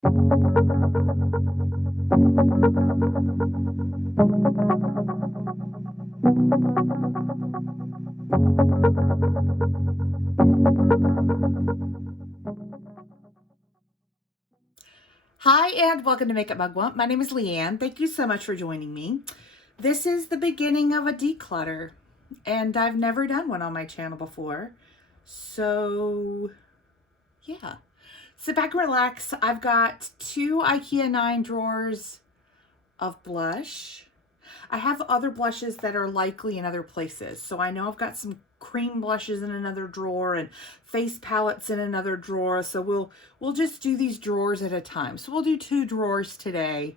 Hi and welcome to Makeup Mugwump. My name is Leanne. Thank you so much for joining me. This is the beginning of a declutter, and I've never done one on my channel before. So yeah, sit back and relax. I've got 2 IKEA 9 drawers of blush. I have other blushes that are likely in other places. So I know I've got some cream blushes in another drawer and face palettes in another drawer. So we'll just do these drawers at a time. So we'll do 2 drawers today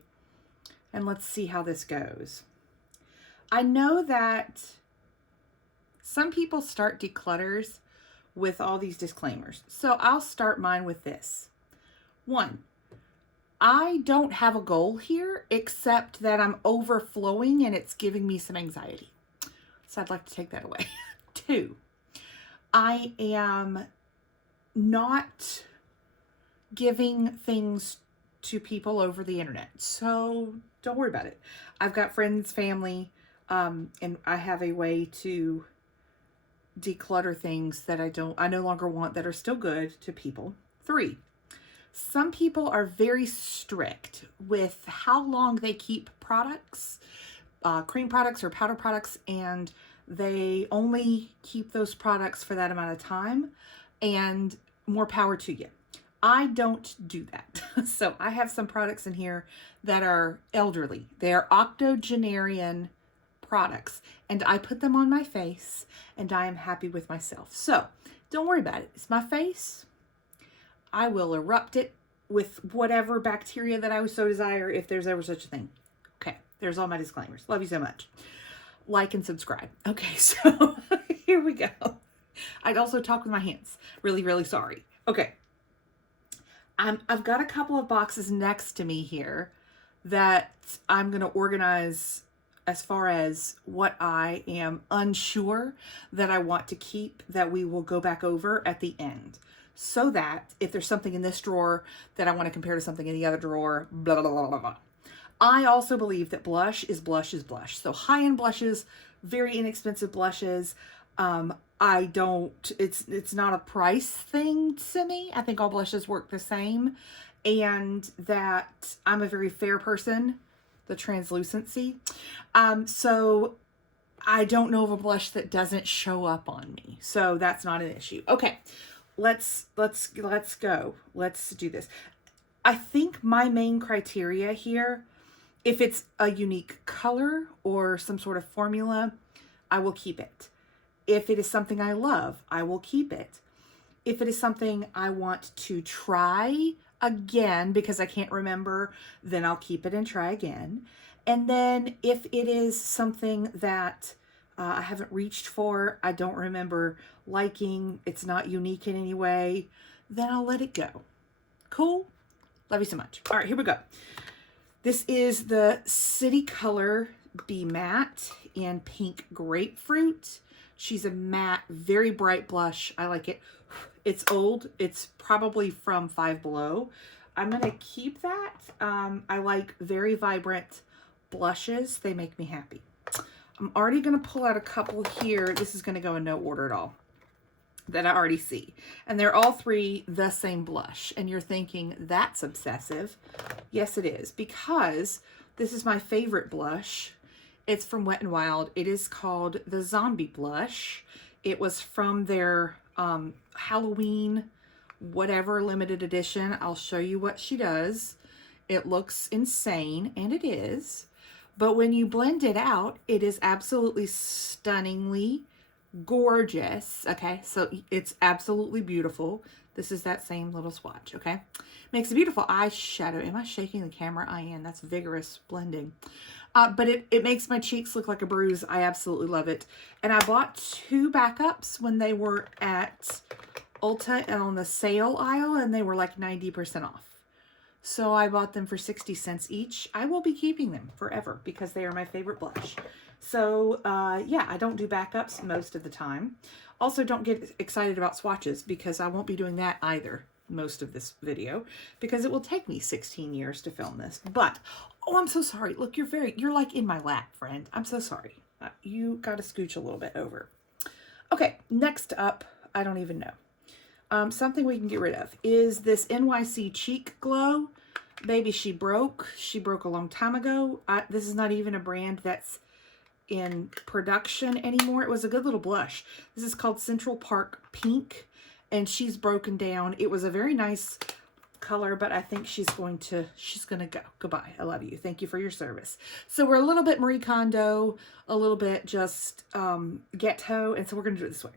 and let's see how this goes. I know that some people start declutters with all these disclaimers. So I'll start mine with this. 1, I don't have a goal here except that I'm overflowing and it's giving me some anxiety. So I'd like to take that away. 2, I am not giving things to people over the internet. So don't worry about it. I've got friends, family, and I have a way to declutter things that I no longer want that are still good to people. 3, some people are very strict with how long they keep products, cream products or powder products, and they only keep those products for that amount of time, and more power to you. I don't do that. So I have some products in here that are elderly. They are octogenarian products, and I put them on my face, and I am happy with myself. So don't worry about it. It's my face. I will erupt it with whatever bacteria that I so desire if there's ever such a thing. Okay, there's all my disclaimers. Love you so much. Like and subscribe. Okay, so here we go. I'd also talk with my hands. Really, really sorry. Okay. I've got a couple of boxes next to me here that I'm going to organize as far as what I am unsure that I want to keep that we will go back over at the end. So that if there's something in this drawer that I want to compare to something in the other drawer, blah, blah, blah, blah, blah. I also believe that blush is blush is blush. So high-end blushes, very inexpensive blushes. It's not a price thing to me. I think all blushes work the same, and that I'm a very fair person, the translucency. So I don't know of a blush that doesn't show up on me. So that's not an issue. Okay. Let's go. Let's do this. I think my main criteria here, if it's a unique color or some sort of formula, I will keep it. If it is something I love, I will keep it. If it is something I want to try again because I can't remember, then I'll keep it and try again. And then if it is something that I haven't reached for, I don't remember liking, it's not unique in any way, then I'll let it go. Cool? Love you so much. All right, here we go. This is the City Color Be Matte in Pink Grapefruit. She's a matte, very bright blush. I like it. It's old. It's probably from Five Below. I'm going to keep that. I like very vibrant blushes. They make me happy. I'm already going to pull out a couple here. This is going to go in no order at all that I already see. And they're all 3 the same blush. And you're thinking, that's obsessive. Yes, it is. Because this is my favorite blush. It's from Wet n Wild. It is called the Zombie Blush. It was from their Halloween whatever limited edition. I'll show you what she does. It looks insane, and it is. But when you blend it out, it is absolutely stunningly gorgeous. Okay, so it's absolutely beautiful. This is that same little swatch, okay? Makes a beautiful eyeshadow. Am I shaking the camera? I am. That's vigorous blending. But it makes my cheeks look like a bruise. I absolutely love it. And I bought 2 backups when they were at Ulta and on the sale aisle, and they were like 90% off. So I bought them for 60 cents each. I will be keeping them forever because they are my favorite blush. So yeah, I don't do backups most of the time. Also, don't get excited about swatches because I won't be doing that either most of this video because it will take me 16 years to film this. But, oh, I'm so sorry. Look, you're like in my lap, friend. I'm so sorry. You got to scooch a little bit over. Okay, next up, I don't even know. Something we can get rid of is this NYC Cheek Glow. Baby, she broke. She broke a long time ago. This is not even a brand that's in production anymore. It was a good little blush. This is called Central Park Pink, and she's broken down. It was a very nice color, but I think she's gonna go. Goodbye. I love you. Thank you for your service. So we're a little bit Marie Kondo, a little bit just ghetto, and so we're gonna do it this way.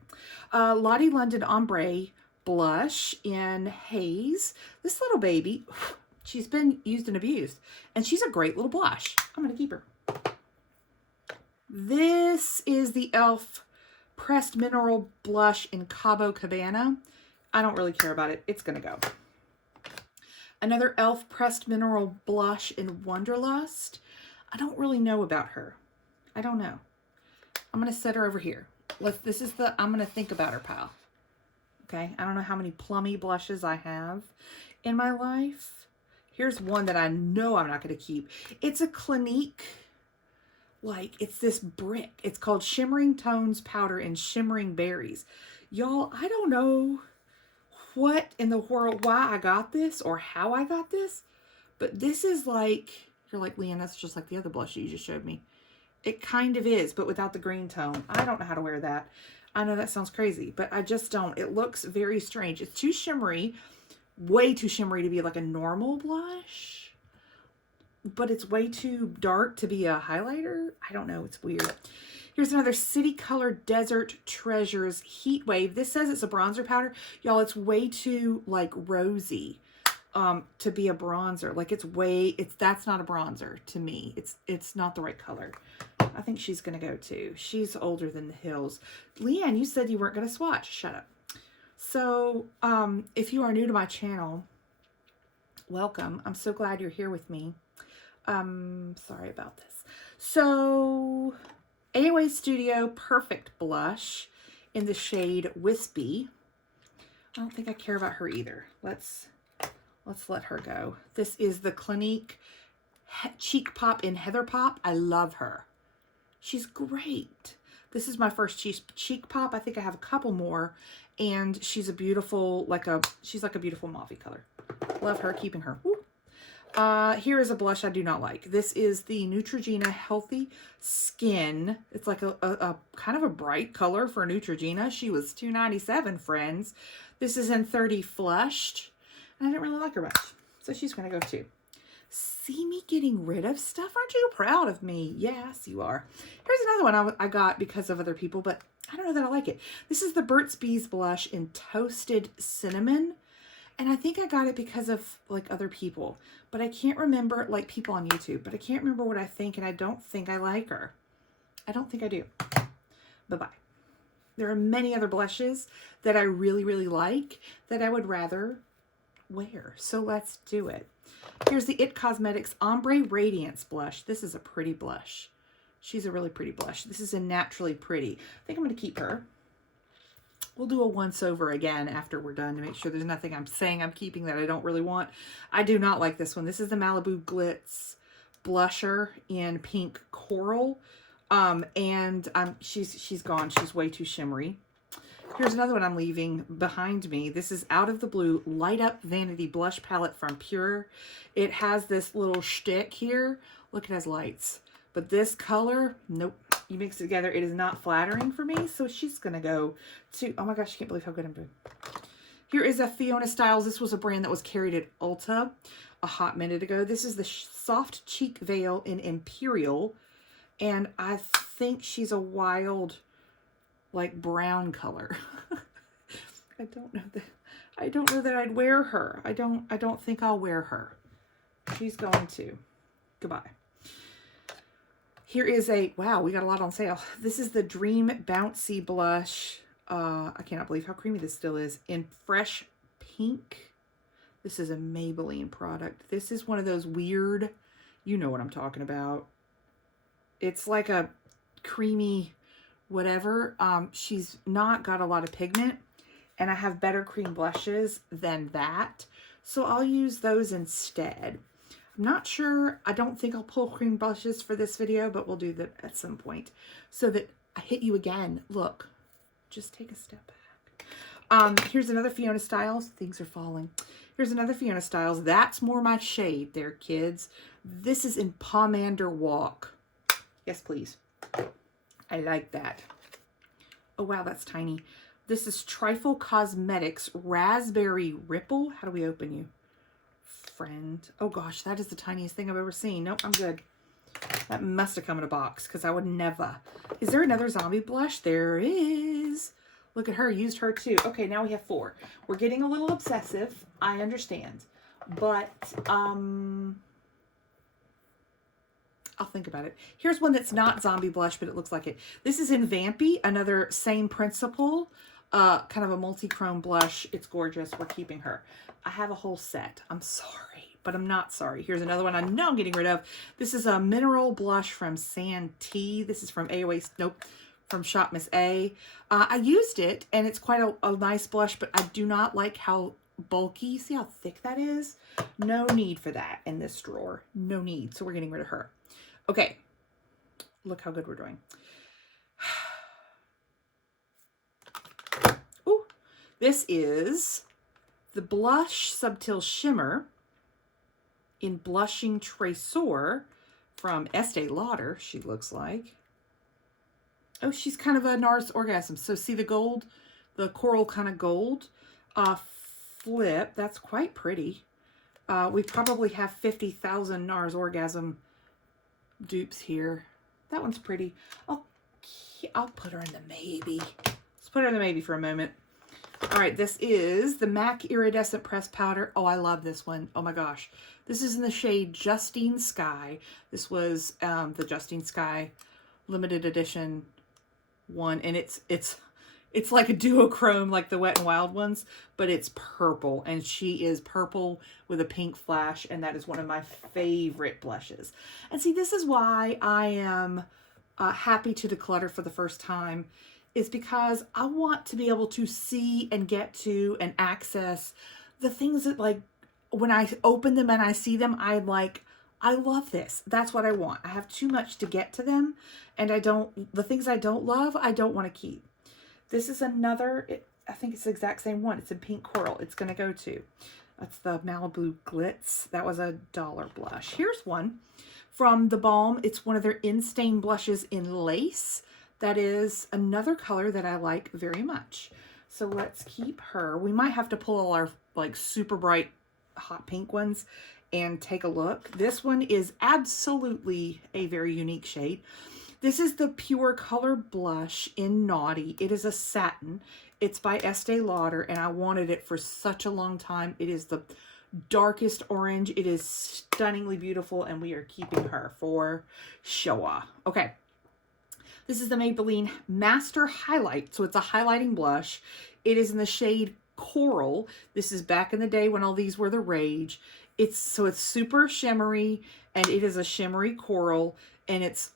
Lottie London Ombre Blush in Haze. This little baby, she's been used and abused, and she's a great little blush. I'm gonna keep her. This is the e.l.f. Pressed Mineral Blush in Cabo Cabana. I don't really care about it. It's gonna go. Another e.l.f. Pressed Mineral Blush in Wonderlust. I don't really know about her. I don't know. I'm going to set her over here. I'm going to think about her pile. Okay. I don't know how many plummy blushes I have in my life. Here's one that I know I'm not going to keep. It's a Clinique. It's this brick. It's called Shimmering Tones Powder and Shimmering Berries. Y'all, I don't know what in the world, why I got this or how I got this, but this is like, you're like, Leanne, that's just like the other blush you just showed me. It kind of is, but without the green tone. I don't know how to wear that. I know that sounds crazy, but I just don't. It looks very strange. It's too shimmery, way too shimmery to be like a normal blush, but it's way too dark to be a highlighter. I don't know. It's weird. Here's another City Color Desert Treasures Heat Wave. This says it's a bronzer powder. Y'all, it's way too like rosy to be a bronzer. Like that's not a bronzer to me. It's not the right color. I think she's going to go too. She's older than the hills. Leanne, you said you weren't going to swatch. Shut up. So if you are new to my channel, welcome. I'm so glad you're here with me. Sorry about this. So AOA Studio Perfect Blush in the shade Wispy. I don't think I care about her either. Let's let her go. This is the Clinique Cheek Pop in Heather Pop. I love her. She's great. This is my first cheek pop. I think I have a couple more, and she's a beautiful, she's like a beautiful mauve color. Love her, keeping her. Woo. Here is a blush I do not like. This is the Neutrogena Healthy Skin. It's like a kind of a bright color for Neutrogena. She was $2.97, friends. This is in 30 Flushed. And I didn't really like her much, so she's going to go too. See me getting rid of stuff? Aren't you proud of me? Yes, you are. Here's another one I got because of other people, but I don't know that I like it. This is the Burt's Bees blush in Toasted Cinnamon. And I think I got it because of like other people, but I can't remember, like people on YouTube, but I can't remember what I think, and I don't think I like her. I don't think I do. Bye-bye. There are many other blushes that I really, really like that I would rather wear. So let's do it. Here's the IT Cosmetics Ombre Radiance blush. This is a pretty blush. She's a really pretty blush. This is a Naturally Pretty. I think I'm going to keep her. We'll do a once over again after we're done to make sure there's nothing I'm saying I'm keeping that I don't really want. I do not like this one. This is the Malibu Glitz blusher in Pink Coral. And she's gone. She's way too shimmery. Here's another one I'm leaving behind me. This is Out of the Blue Light Up Vanity Blush Palette from Pure. It has this little shtick here. Look, it has lights. But this color, nope. You mix it together, it is not flattering for me. So she's going to go to, oh my gosh, I can't believe how good I'm doing. Here is a Fiona Styles. This was a brand that was carried at Ulta a hot minute ago. This is the Soft Cheek Veil in Imperial. And I think she's a wild, like brown color. I don't know that I'd wear her. I don't think I'll wear her. She's going to. Goodbye. Here is wow, we got a lot on sale. This is the Dream Bouncy blush. I cannot believe how creamy this still is, in Fresh Pink. This is a Maybelline product. This is one of those weird, you know what I'm talking about. It's like a creamy whatever. She's not got a lot of pigment. and I have better cream blushes than that. So I'll use those instead. I'm not sure. I don't think I'll pull cream blushes for this video, but we'll do that at some point. So that I hit you again. Look, just take a step back. Here's another Fiona Styles. Things are falling. Here's another Fiona Styles. That's more my shade there, kids. This is in Pomander Walk. Yes, please. I like that. Oh, wow, that's tiny. This is Trifle Cosmetics Raspberry Ripple. How do we open you? Friend. Oh, gosh, that is the tiniest thing I've ever seen. Nope, I'm good. That must have come in a box because I would never. Is there another zombie blush? There is. Look at her. Used her too. Okay, now we have 4. We're getting a little obsessive. I understand. But, I'll think about it. Here's one that's not zombie blush, but it looks like it. This is in Vampy, another same principle, kind of a multi-chrome blush. It's gorgeous. We're keeping her. I have a whole set. I'm sorry, but I'm not sorry. Here's another one I know I'm getting rid of. This is a mineral blush from Santee. This is from AOA, nope, from Shop Miss A. I used it, and it's quite a nice blush, but I do not like how bulky. See how thick that is? No need for that in this drawer. No need. So we're getting rid of her. Okay, look how good we're doing. Ooh, this is the Blush Subtil Shimmer in Blushing Tresor from Estee Lauder, she looks like. Oh, she's kind of a NARS Orgasm. So see the gold, the coral kind of gold flip. That's quite pretty. We probably have 50,000 NARS Orgasm dupes here. That one's pretty. I'll put her in the maybe. Let's put her in the maybe for a moment. All right, this is the MAC Iridescent Pressed Powder. Oh, I love this one. Oh my gosh. This is in the shade Justine Sky. This was the Justine Sky limited edition one, and it's like a duochrome like the Wet n Wild ones, but it's purple, and she is purple with a pink flash, and that is one of my favorite blushes. And see, this is why I am happy to declutter for the first time, is because I want to be able to see and get to and access the things that, like, when I open them and I see them, I love this. That's what I want. I have too much to get to them, and the things I don't love, I don't want to keep. This is another, I think it's the exact same one. It's in pink coral. It's going to go to. That's the Malibu Glitz. That was $1 blush. Here's one from The Balm. It's one of their in-stain blushes in lace. That is another color that I like very much. So let's keep her. We might have to pull all our like super bright hot pink ones and take a look. This one is absolutely a very unique shade. This is the Pure Color Blush in Naughty. It is a satin. It's by Estee Lauder, and I wanted it for such a long time. It is the darkest orange. It is stunningly beautiful, and we are keeping her for Showa. Okay. This is the Maybelline Master Highlight. So it's a highlighting blush. It is in the shade Coral. This is back in the day when all these were the rage. It's super shimmery, and it is a shimmery coral, and it's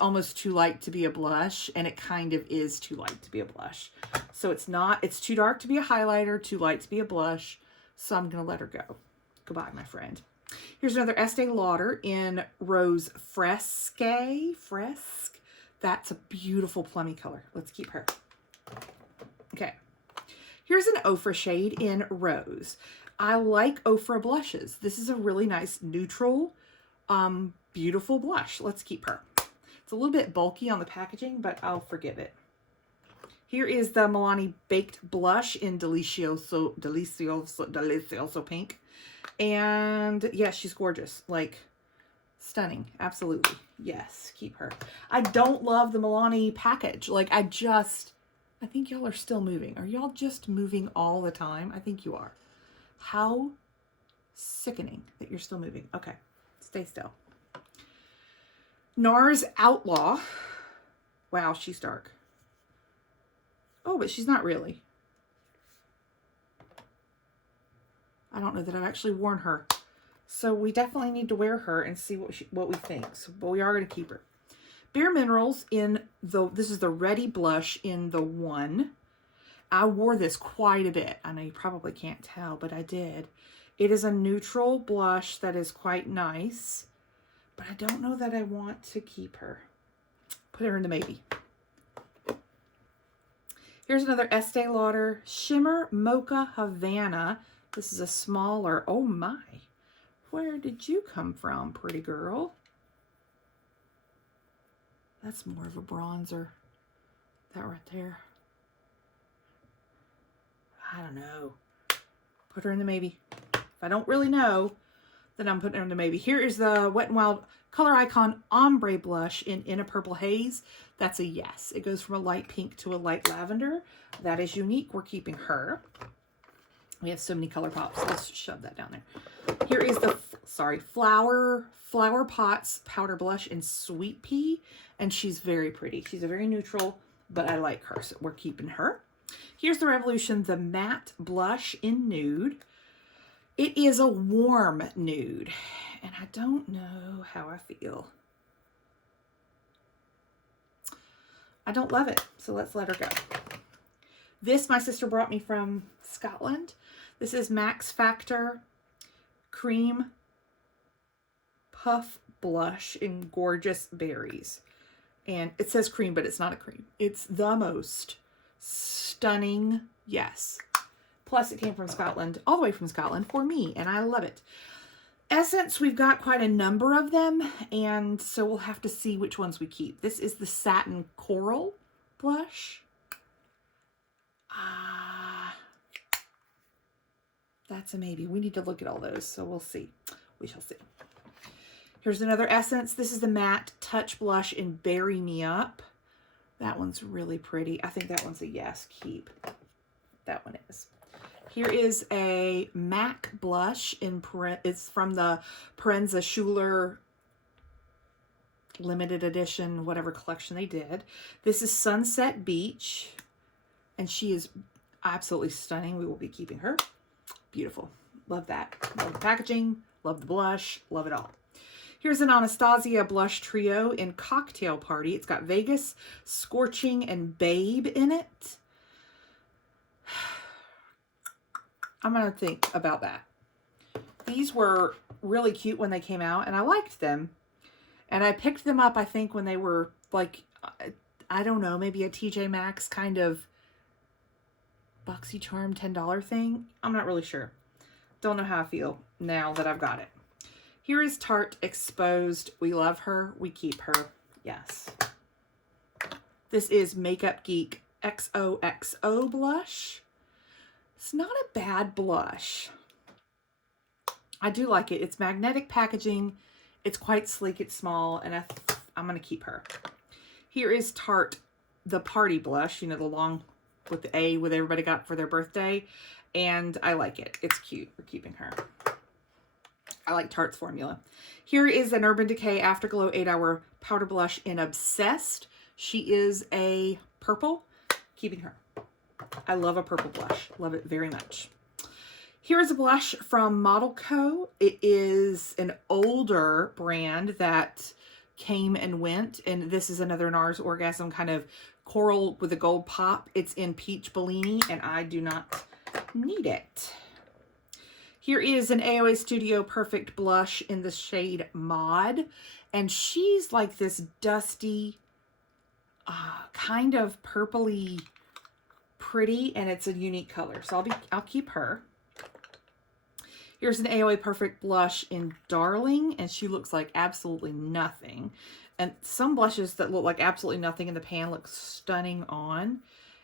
almost too light to be a blush, and it kind of is too light to be a blush. So it's too dark to be a highlighter, too light to be a blush. So I'm going to let her go. Goodbye, my friend. Here's another Estee Lauder in Rose Fresque. That's a beautiful plummy color. Let's keep her. Okay. Here's an Ofra shade in Rose. I like Ofra blushes. This is a really nice neutral, beautiful blush. Let's keep her. It's a little bit bulky on the packaging, but I'll forgive it. Here is the Milani Baked Blush in Delicioso Pink. And yeah, she's gorgeous. Like, stunning. Absolutely. Yes, keep her. I don't love the Milani package. Like, I think y'all are still moving. Are y'all just moving all the time? I think you are. How sickening that you're still moving. Okay, stay still. NARS Outlaw. Wow, she's dark. Oh, but she's not really. I don't know that I've actually worn her. So we definitely need to wear her and see what we think. So, but we are going to keep her. Bare Minerals in this is the Ready Blush in the 1. I wore this quite a bit. I know you probably can't tell, but I did. It is a neutral blush that is quite nice, but I don't know that I want to keep her. Put her in the maybe. Here's another Estee Lauder Shimmer Mocha Havana. This is a smaller, oh my. Where did you come from, pretty girl? That's more of a bronzer. That right there. I don't know. Put her in the maybe. If I don't really know, then I'm putting her in the maybe. Here is the Wet n Wild Color Icon Ombre Blush in a Purple Haze. That's a yes. It goes from a light pink to a light lavender. That is unique. We're keeping her. We have so many color pops. Let's shove that down there. Here is the, Flower Pots Powder Blush in Sweet Pea. And she's very pretty. She's a very neutral, but I like her, so we're keeping her. Here's the Revolution, the Matte Blush in Nude. It is a warm nude, and I don't know how I feel. I don't love it, so let's let her go. This my sister brought me from Scotland. This is Max Factor Cream Puff Blush in Gorgeous Berries. And it says cream, but it's not a cream. It's the most stunning, yes. Plus it came from Scotland, all the way from Scotland for me, and I love it. Essence, we've got quite a number of them, and so we'll have to see which ones we keep. This is the Satin Coral Blush. That's a maybe. We need to look at all those, so we'll see. We shall see. Here's another Essence. This is the Matte Touch Blush in Berry Me Up. That one's really pretty. I think that one's a yes, keep. That one is. Here is a MAC blush in, it's from the Parenza Schuler limited edition, whatever collection they did. This is Sunset Beach, and she is absolutely stunning. We will be keeping her. Beautiful. Love that. Love the packaging, love the blush, love it all. Here's an Anastasia blush trio in Cocktail Party. It's got Vegas, Scorching, and Babe in it. I'm going to think about that. These were really cute when they came out, and I liked them. And I picked them up, I think, when they were like, I don't know, maybe a TJ Maxx kind of BoxyCharm $10 thing. I'm not really sure. Don't know how I feel now that I've got it. Here is Tarte Exposed. We love her. We keep her. Yes. This is Makeup Geek XOXO blush. It's not a bad blush. I do like it. It's magnetic packaging. It's quite sleek. It's small, and I'm going to keep her. Here is Tarte the Party Blush. You know, the long with the A with everybody got for their birthday. And I like it. It's cute. We're keeping her. I like Tarte's formula. Here is an Urban Decay Afterglow 8-Hour Powder Blush in Obsessed. She is a purple. Keeping her. I love a purple blush. Love it very much. Here is a blush from Model Co. It is an older brand that came and went. And this is another NARS Orgasm kind of coral with a gold pop. It's in Peach Bellini, and I do not need it. Here is an AOA Studio Perfect blush in the shade Mod. And she's like this dusty, kind of purpley pretty, and it's a unique color. So I'll keep her. Here's an AOA Perfect blush in Darling, and she looks like absolutely nothing. And some blushes that look like absolutely nothing in the pan look stunning on.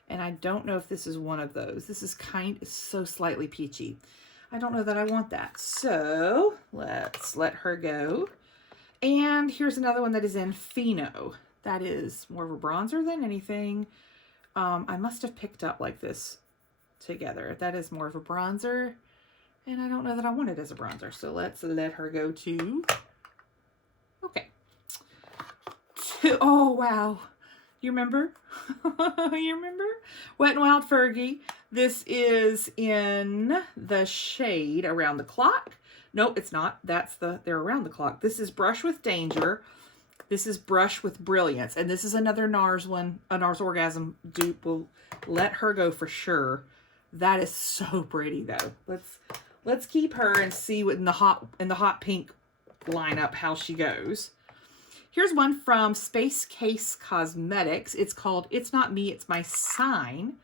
And I don't know if this is one of those. This is so slightly peachy. I don't know that I want that. So let's let her go. And here's another one that is in Pheno. That is more of a bronzer than anything. I must have picked up like this together. That is more of a bronzer. And I don't know that I want it as a bronzer. So let's let her go too. Okay. Oh, wow. You remember? You remember? Wet n Wild Fergie. This is in the shade Around the Clock. Nope, it's not. They're Around the Clock. This is Brush with Danger. This is Brush with Brilliance. And this is another NARS one, a NARS Orgasm dupe. We'll let her go for sure. That is so pretty though. Let's keep her and see what in the hot pink lineup how she goes. Here's one from Space Case Cosmetics. It's called It's Not Me, It's My Sign.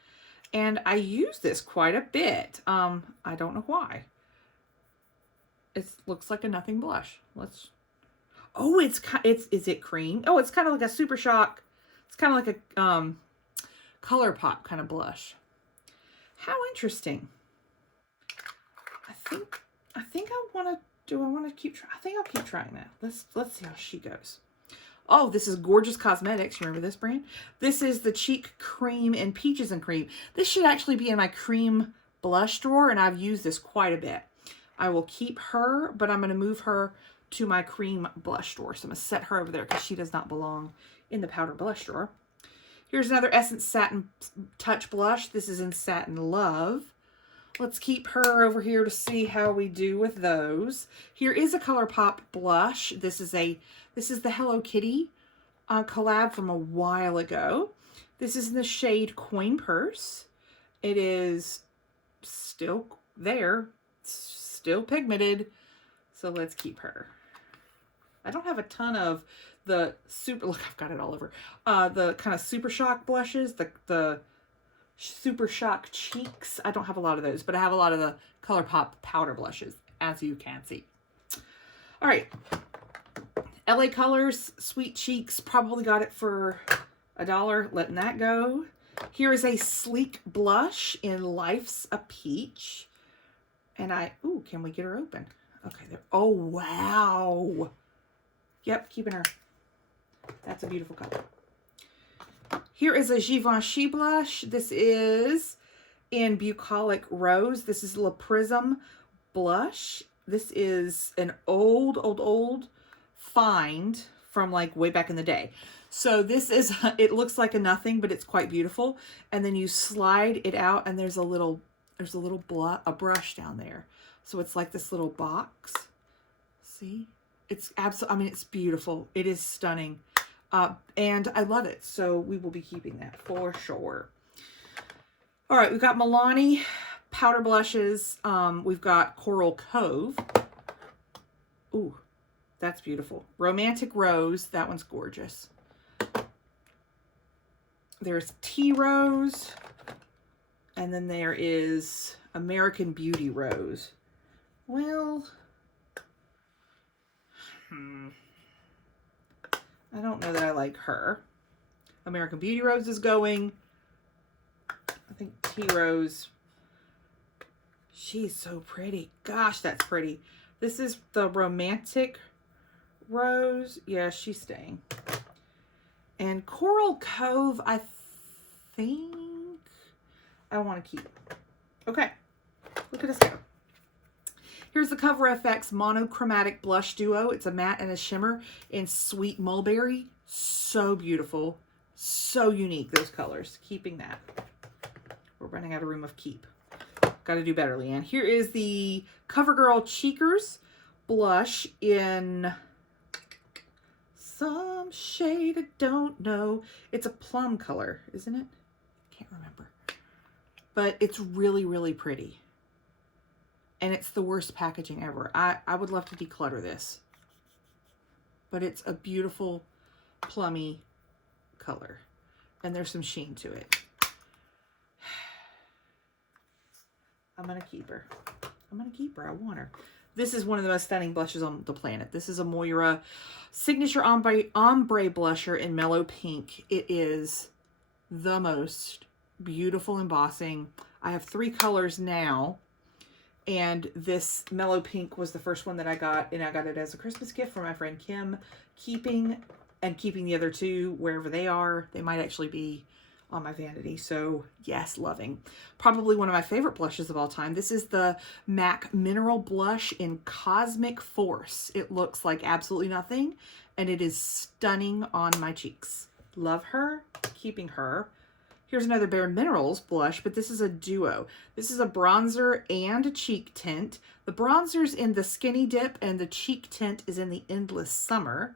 And I use this quite a bit. I don't know why. It looks like a nothing blush. Oh, is it cream? Oh, it's kind of like a Super Shock. It's kind of like a ColourPop kind of blush. How interesting. I think I want to keep trying. I think I'll keep trying that. Let's see how she goes. Oh, this is Gorgeous Cosmetics. You remember this brand? This is the Cheek Cream in Peaches and Cream. This should actually be in my cream blush drawer, and I've used this quite a bit. I will keep her, but I'm going to move her to my cream blush drawer. So I'm going to set her over there because she does not belong in the powder blush drawer. Here's another Essence Satin Touch Blush. This is in Satin Love. Let's keep her over here to see how we do with those. Here is a ColourPop blush. This is the Hello Kitty collab from a while ago. This is in the shade Coin Purse. It is still there, still pigmented. So let's keep her. I don't have a ton of the look, I've got it all over. The kind of Super Shock blushes, the Super Shock cheeks. I don't have a lot of those, but I have a lot of the ColourPop powder blushes, as you can see. All right. LA Colors, Sweet Cheeks, probably got it for $1, letting that go. Here is a sleek blush in Life's a Peach. And ooh, can we get her open? Okay, there. Oh, wow. Yep, keeping her. That's a beautiful color. Here is a Givenchy blush. This is in Bucolic Rose. This is Le Prism blush. This is an old find from like way back in the day. So this is, it looks like a nothing, but it's quite beautiful. And then you slide it out and there's a brush down there. So it's like this little box. See? It's absolutely, I mean, it's beautiful. It is stunning. And I love it. So we will be keeping that for sure. All right, we've got Milani powder blushes. We've got Coral Cove. Ooh, that's beautiful. Romantic Rose. That one's gorgeous. There's Tea Rose. And then there is American Beauty Rose. Well, I don't know that I like her. American Beauty Rose is going. I think Tea Rose. She's so pretty. Gosh, that's pretty. This is the Romantic Rose. Yeah, she's staying. And Coral Cove, I think I want to keep. Okay, look at this here. Here's the Cover FX Monochromatic Blush Duo. It's a matte and a shimmer in Sweet Mulberry. So beautiful. So unique, those colors. Keeping that. We're running out of room of keep. Got to do better, Leanne. Here is the CoverGirl Cheekers blush in some shade I don't know. It's a plum color, isn't it? Can't remember. But it's really, really pretty. And it's the worst packaging ever. I would love to declutter this. But it's a beautiful plummy color. And there's some sheen to it. I'm going to keep her. I'm going to keep her. I want her. This is one of the most stunning blushes on the planet. This is a Moira Signature Ombre Blusher in Mellow Pink. It is the most beautiful embossing. I have 3 colors now. And this Mellow Pink was the first one that I got. And I got it as a Christmas gift from my friend Kim. Keeping the other 2 wherever they are. They might actually be on my vanity. So yes, loving. Probably one of my favorite blushes of all time. This is the MAC Mineral Blush in Cosmic Force. It looks like absolutely nothing. And it is stunning on my cheeks. Love her. Keeping her. Here's another Bare Minerals blush, but this is a duo. This is a bronzer and a cheek tint. The bronzer's in the Skinny Dip and the cheek tint is in the Endless Summer.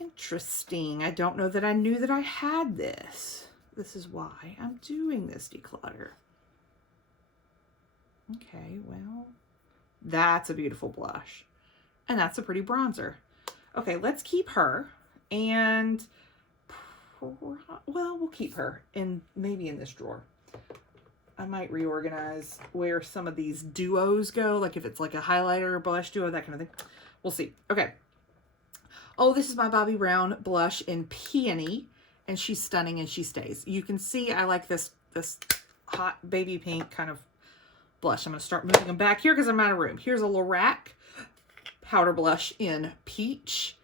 Interesting. I don't know that I knew that I had this. This is why I'm doing this declutter. Okay, well, that's a beautiful blush. And that's a pretty bronzer. Okay, let's keep her. And, well, we'll keep her in maybe in this drawer. I might reorganize where some of these duos go, like if it's like a highlighter or blush duo, that kind of thing. We'll see. Okay. Oh, this is my Bobbi Brown blush in Peony, and she's stunning and she stays. You can see I like this hot baby pink kind of blush. I'm going to start moving them back here because I'm out of room. Here's a Lorac powder blush in Peach,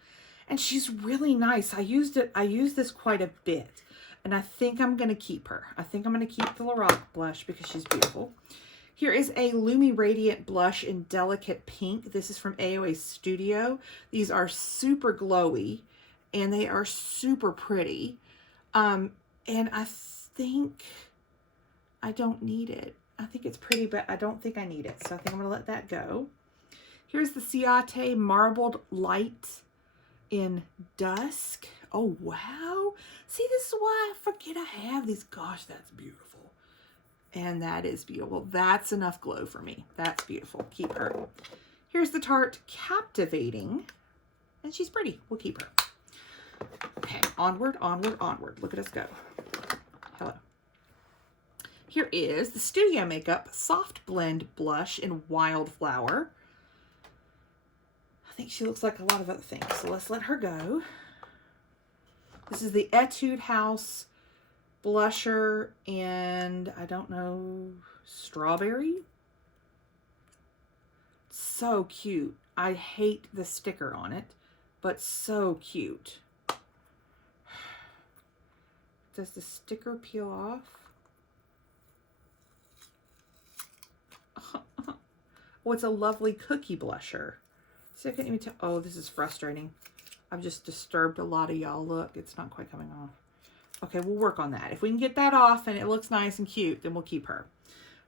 and she's really nice. I used this quite a bit. And I think I'm going to keep her. I think I'm going to keep the Lorac blush because she's beautiful. Here is a Lumi Radiant blush in Delicate Pink. This is from AOA Studio. These are super glowy and they are super pretty. And I think I don't need it. I think it's pretty, but I don't think I need it. So I think I'm going to let that go. Here's the Ciate Marbled Light in Dusk. Oh, wow. See, this is why I forget I have these. Gosh, that's beautiful. And that is beautiful. That's enough glow for me. That's beautiful. Keep her. Here's the Tarte Captivating. And she's pretty. We'll keep her. Okay, onward, onward, onward. Look at us go. Hello. Here is the Studio Makeup Soft Blend Blush in Wildflower. I think she looks like a lot of other things, so let's let her go. This is the Etude House blusher, and I don't know, strawberry? So cute. I hate the sticker on it, but so cute. Does the sticker peel off? Oh, it's a lovely cookie blusher. See, I couldn't even tell. Oh, this is frustrating. I've just disturbed a lot of y'all. Look, it's not quite coming off. Okay, we'll work on that. If we can get that off and it looks nice and cute, then we'll keep her.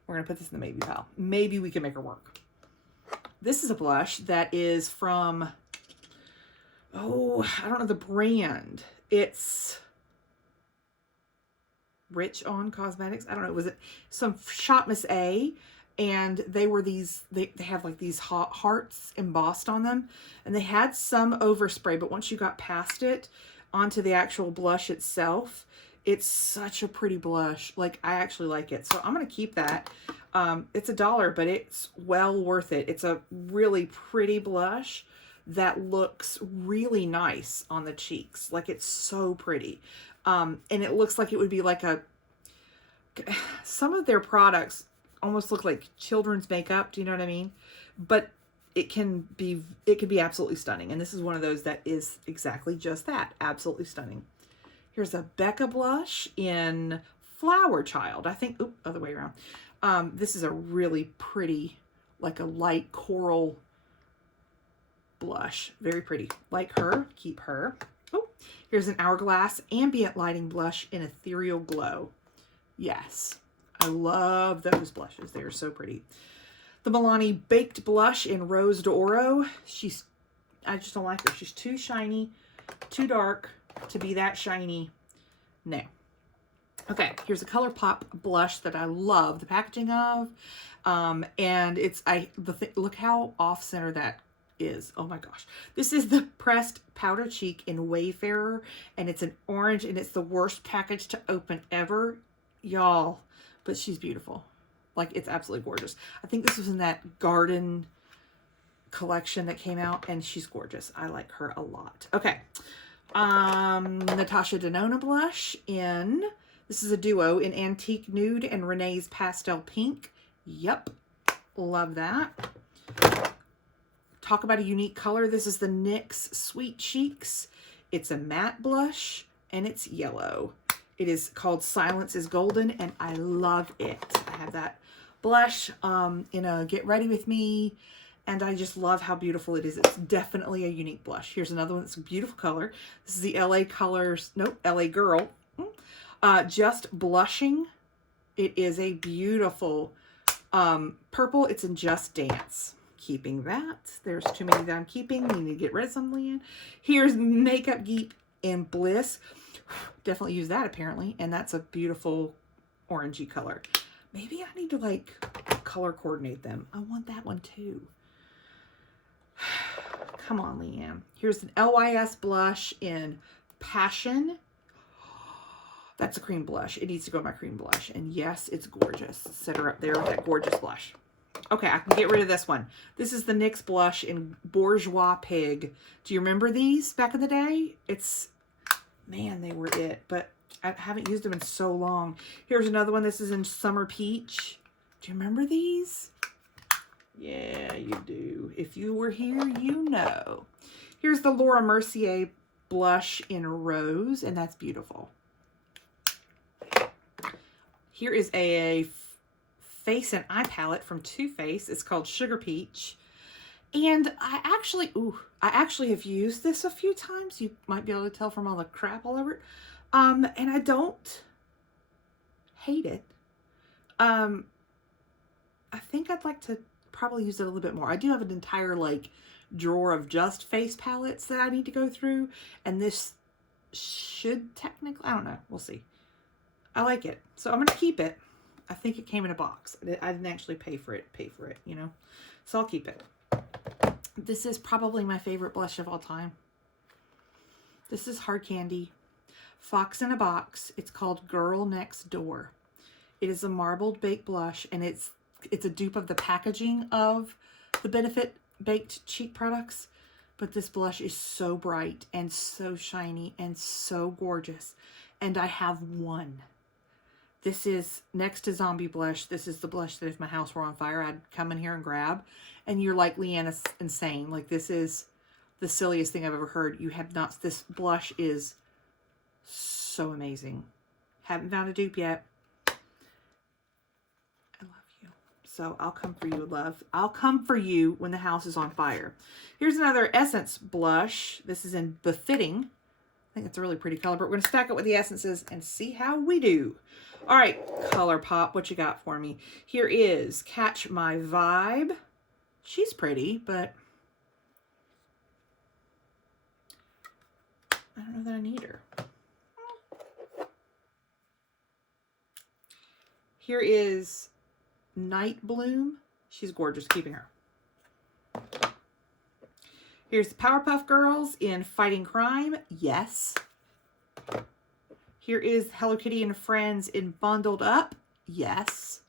We're going to put this in the maybe pile. Maybe we can make her work. This is a blush that is from, oh, I don't know the brand. It's Rich On Cosmetics. I don't know. Was it some Shop Miss A? And they were these, they have like these hearts embossed on them. And they had some overspray, but once you got past it onto the actual blush itself, it's such a pretty blush. Like, I actually like it. So I'm going to keep that. It's $1, but it's well worth it. It's a really pretty blush that looks really nice on the cheeks. Like, it's so pretty. And it looks like it would be like some of their products almost look like children's makeup. Do you know what I mean? But it can be absolutely stunning. And this is one of those that is exactly just that. Absolutely stunning. Here's a Becca blush in Flower Child. I think, oop, other way around. This is a really pretty, like a light coral blush. Very pretty. Like her, keep her. Oh, here's an Hourglass Ambient Lighting Blush in Ethereal Glow. Yes. I love those blushes. They are so pretty. The Milani Baked Blush in Rose d'Oro. I just don't like her. She's too shiny, too dark to be that shiny. No. Okay, here's a ColourPop blush that I love the packaging of. And it's, look how off-center that is. Oh my gosh. This is the Pressed Powder Cheek in Wayfarer, and it's an orange, and it's the worst package to open ever. Y'all. But she's beautiful. Like, it's absolutely gorgeous. I think this was in that garden collection that came out, and she's gorgeous. I like her a lot. Okay. Natasha Denona blush in, this is a duo in Antique Nude and Renee's Pastel Pink. Yep. Love that. Talk about a unique color. This is the NYX Sweet Cheeks. It's a matte blush, and it's yellow. It is called Silence is Golden, and I love it. I have that blush in a Get Ready With Me, and I just love how beautiful it is. It's definitely a unique blush. Here's another one that's a beautiful color. This is the LA Colors, nope, LA Girl. Just Blushing. It is a beautiful purple. It's in Just Dance. keeping that. There's too many that I'm keeping. We need to get rid of some, Leanne. Here's Makeup Geek in Bliss. Definitely use that apparently. And that's a beautiful orangey color. Maybe I need to like color coordinate them. I want that one too. Come on, Leanne. Here's an LYS blush in Passion. That's a cream blush. It needs to go in my cream blush. And yes, it's gorgeous. Set her up there with that gorgeous blush. Okay, I can get rid of this one. This is the NYX blush in Bourgeois Pig. Do you remember these back in the day? Man, they were it. But I haven't used them in so long. Here's another one. This is in Summer Peach. Do you remember these? Yeah, you do. If you were here, you know. Here's the Laura Mercier blush in Rose, and that's beautiful. Here is a face and eye palette from Too Faced. It's called Sugar Peach. And I actually have used this a few times. You might be able to tell from all the crap all over it. And I don't hate it. I think I'd like to probably use it a little bit more. I do have an entire like drawer of just face palettes that I need to go through. And this should technically, I don't know. We'll see. I like it. So I'm going to keep it. I think it came in a box. I didn't actually pay for it, you know. So I'll keep it. This is probably my favorite blush of all time. This is Hard Candy. Fox in a Box. It's called Girl Next Door. It is a marbled baked blush, and it's a dupe of the packaging of the Benefit Baked Cheek products. But this blush is so bright and so shiny and so gorgeous. And I have one. This is next to Zombie Blush. This is the blush that if my house were on fire, I'd come in here and grab. And you're like, Leanne is insane. Like, this is the silliest thing I've ever heard. You have not, this blush is so amazing. Haven't found a dupe yet. I love you. So I'll come for you, love. I'll come for you when the house is on fire. Here's another Essence blush. This is in Befitting. I think it's a really pretty color, but we're going to stack it with the essences and see how we do. All right, ColourPop, what you got for me? Here is Catch My Vibe. She's pretty, but I don't know that I need her. Here is Night Bloom. She's gorgeous, keeping her. Here's the Powerpuff Girls in Fighting Crime. Yes. Here is Hello Kitty and Friends in Bundled Up. Yes.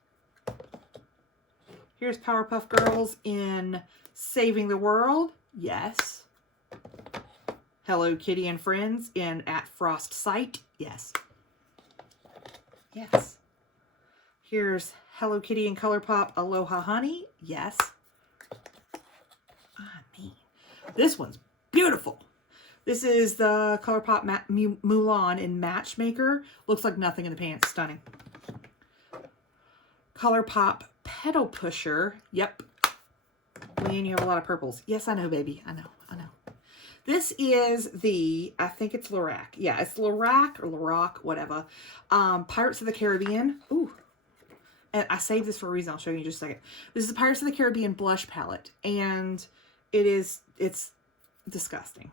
Here's Powerpuff Girls in Saving the World. Yes. Hello Kitty and Friends in At Frost Sight. Yes. Yes. Here's Hello Kitty and ColourPop Aloha Honey. Yes. This one's beautiful. This is the ColourPop Mulan in Matchmaker. Looks like nothing in the pants. Stunning. ColourPop Petal Pusher. Yep. Leanne, you have a lot of purples. Yes, I know, baby. I know. This is the, I think it's Lorac. Yeah, it's Lorac or Lorac, whatever. Pirates of the Caribbean. Ooh. And I saved this for a reason. I'll show you in just a second. This is the Pirates of the Caribbean blush palette. And it's disgusting.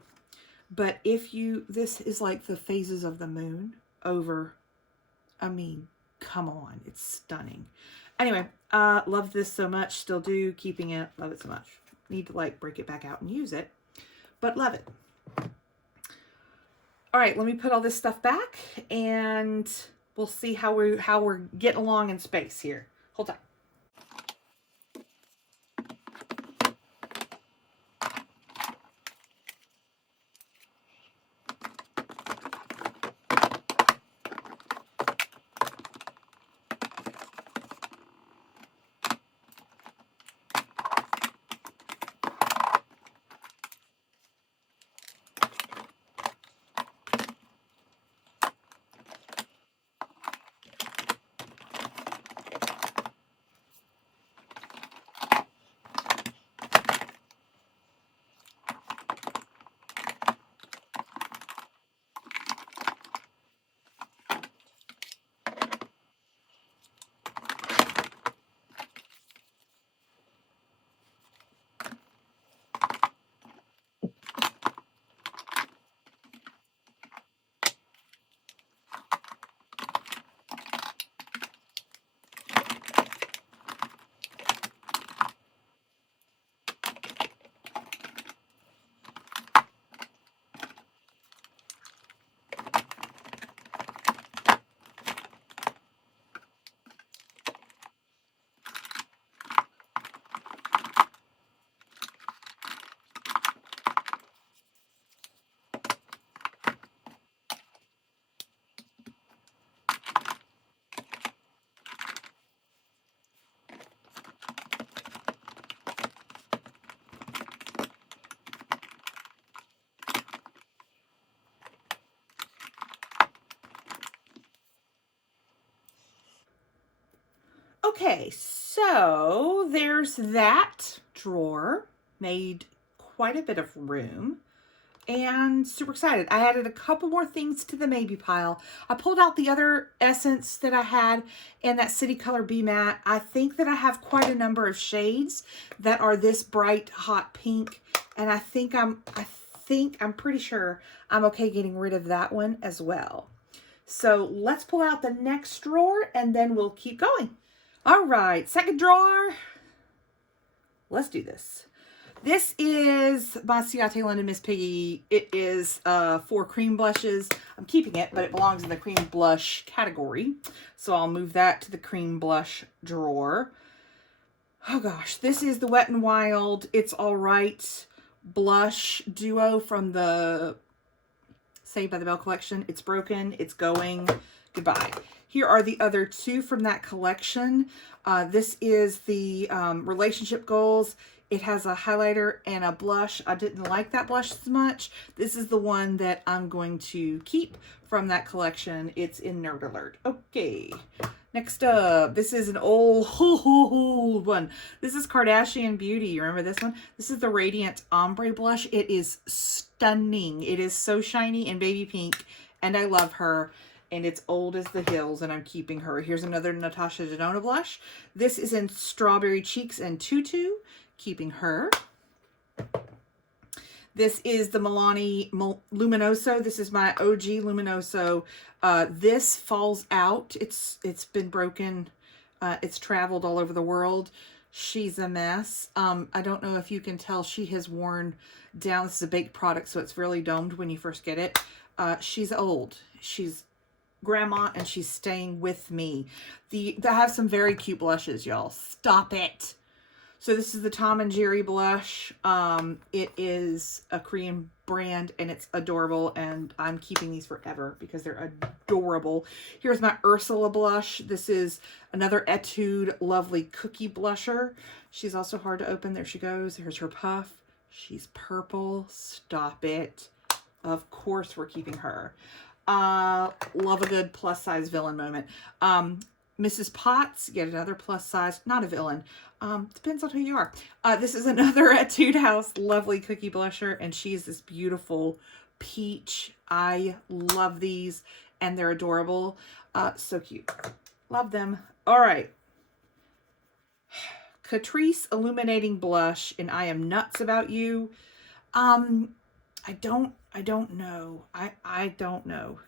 But this is like the phases of the moon over, I mean, come on. It's stunning. Anyway, love this so much. Still do. Keeping it. Love it so much. Need to like break it back out and use it. But love it. All right, let me put all this stuff back and we'll see how we're getting along in space here. Hold on. Okay, so there's that drawer. Made quite a bit of room. And super excited. I added a couple more things to the maybe pile. I pulled out the other essence that I had in that City Color Be Matte. I think that I have quite a number of shades that are this bright hot pink, and I'm pretty sure I'm okay getting rid of that one as well. So let's pull out the next drawer and then we'll keep going. All right, second drawer. Let's do this. This is my Ciate London Miss Piggy. It is 4 cream blushes. I'm keeping it, but it belongs in the cream blush category. So I'll move that to the cream blush drawer. Oh gosh, this is the Wet n Wild It's Alright blush duo from the Saved by the Bell collection. It's broken, it's going, goodbye. Here are the other 2 from that collection. This is the Relationship Goals. It has a highlighter and a blush. I didn't like that blush as much. This is the one that I'm going to keep from that collection. It's in Nerd Alert. Okay, next up, this is an old one. This is Kardashian Beauty. You remember this one? This is the Radiant Ombre Blush. It is stunning. It is so shiny and baby pink, and I love her. And it's old as the hills, and I'm keeping her. Here's another Natasha Denona blush. This is in Strawberry Cheeks and Tutu. Keeping her. This is the Milani Luminoso. This is my OG Luminoso. This falls out. It's been broken. It's traveled all over the world. She's a mess. I don't know if you can tell, she has worn down. This is a baked product, so it's really domed when you first get it. She's old. She's grandma, and she's staying with me. I have some very cute blushes, y'all. Stop it. So this is the Tom and Jerry blush. It is a Korean brand, and it's adorable, and I'm keeping these forever because they're adorable. Here's my Ursula blush. This is another Etude Lovely Cookie blusher. She's also hard to open. There she goes. Here's her puff. She's purple. Stop it. Of course we're keeping her. Love a good plus size villain moment. Mrs. Potts, yet another plus size, not a villain. Depends on who you are. This is another Etude House Lovely Cookie Blusher, and she's this beautiful peach. I love these, and they're adorable. So cute. Love them. All right. Catrice Illuminating Blush, and I Am Nuts About You. I don't know. I don't know.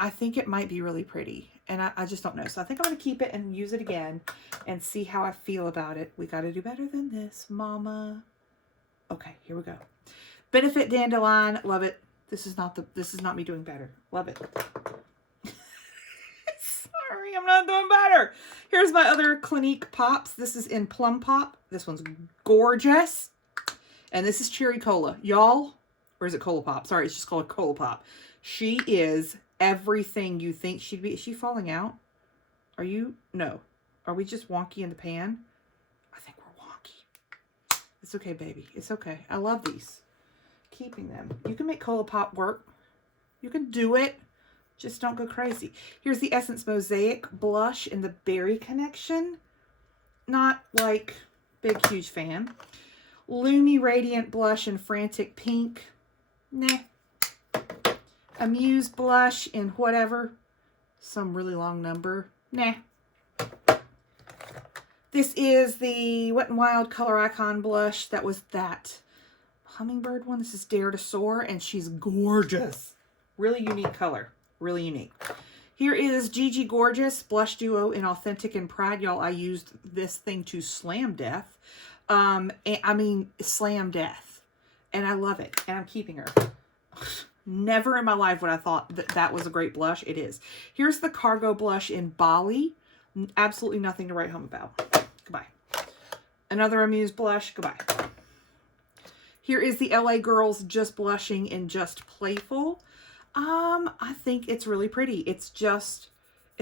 I think it might be really pretty, and I just don't know. So I think I'm going to keep it and use it again and see how I feel about it. We got to do better than this, mama. Okay, here we go. Benefit Dandelion, love it. This is not me doing better. Love it. Sorry, I'm not doing better. Here's my other Clinique Pops. This is in Plum Pop. This one's gorgeous. And this is Cherry Cola. Y'all, or is it Cola Pop? Sorry, it's just called Cola Pop. She is everything you think she'd be. Is she falling out? Are you? No. Are we just wonky in the pan? I think we're wonky. It's okay, baby. It's okay. I love these. Keeping them. You can make Cola Pop work. You can do it. Just don't go crazy. Here's the Essence Mosaic Blush in the Berry Connection. Not like big, huge fan. Lumi Radiant Blush in Frantic Pink. Nah. Amuse Blush in whatever. Some really long number. Nah. This is the Wet n Wild Color Icon Blush. That was that hummingbird one. This is Dare to Soar, and she's gorgeous. Really unique color. Really unique. Here is Gigi Gorgeous Blush Duo in Authentic and Pride. Y'all, I used this thing to slam death. Slam death. And I love it. And I'm keeping her. Never in my life would I thought that was a great blush. It is. Here's the Cargo Blush in Bali. Absolutely nothing to write home about. Goodbye. Another Amuse Blush. Goodbye. Here is the LA Girls Just Blushing in Just Playful. I think it's really pretty. It's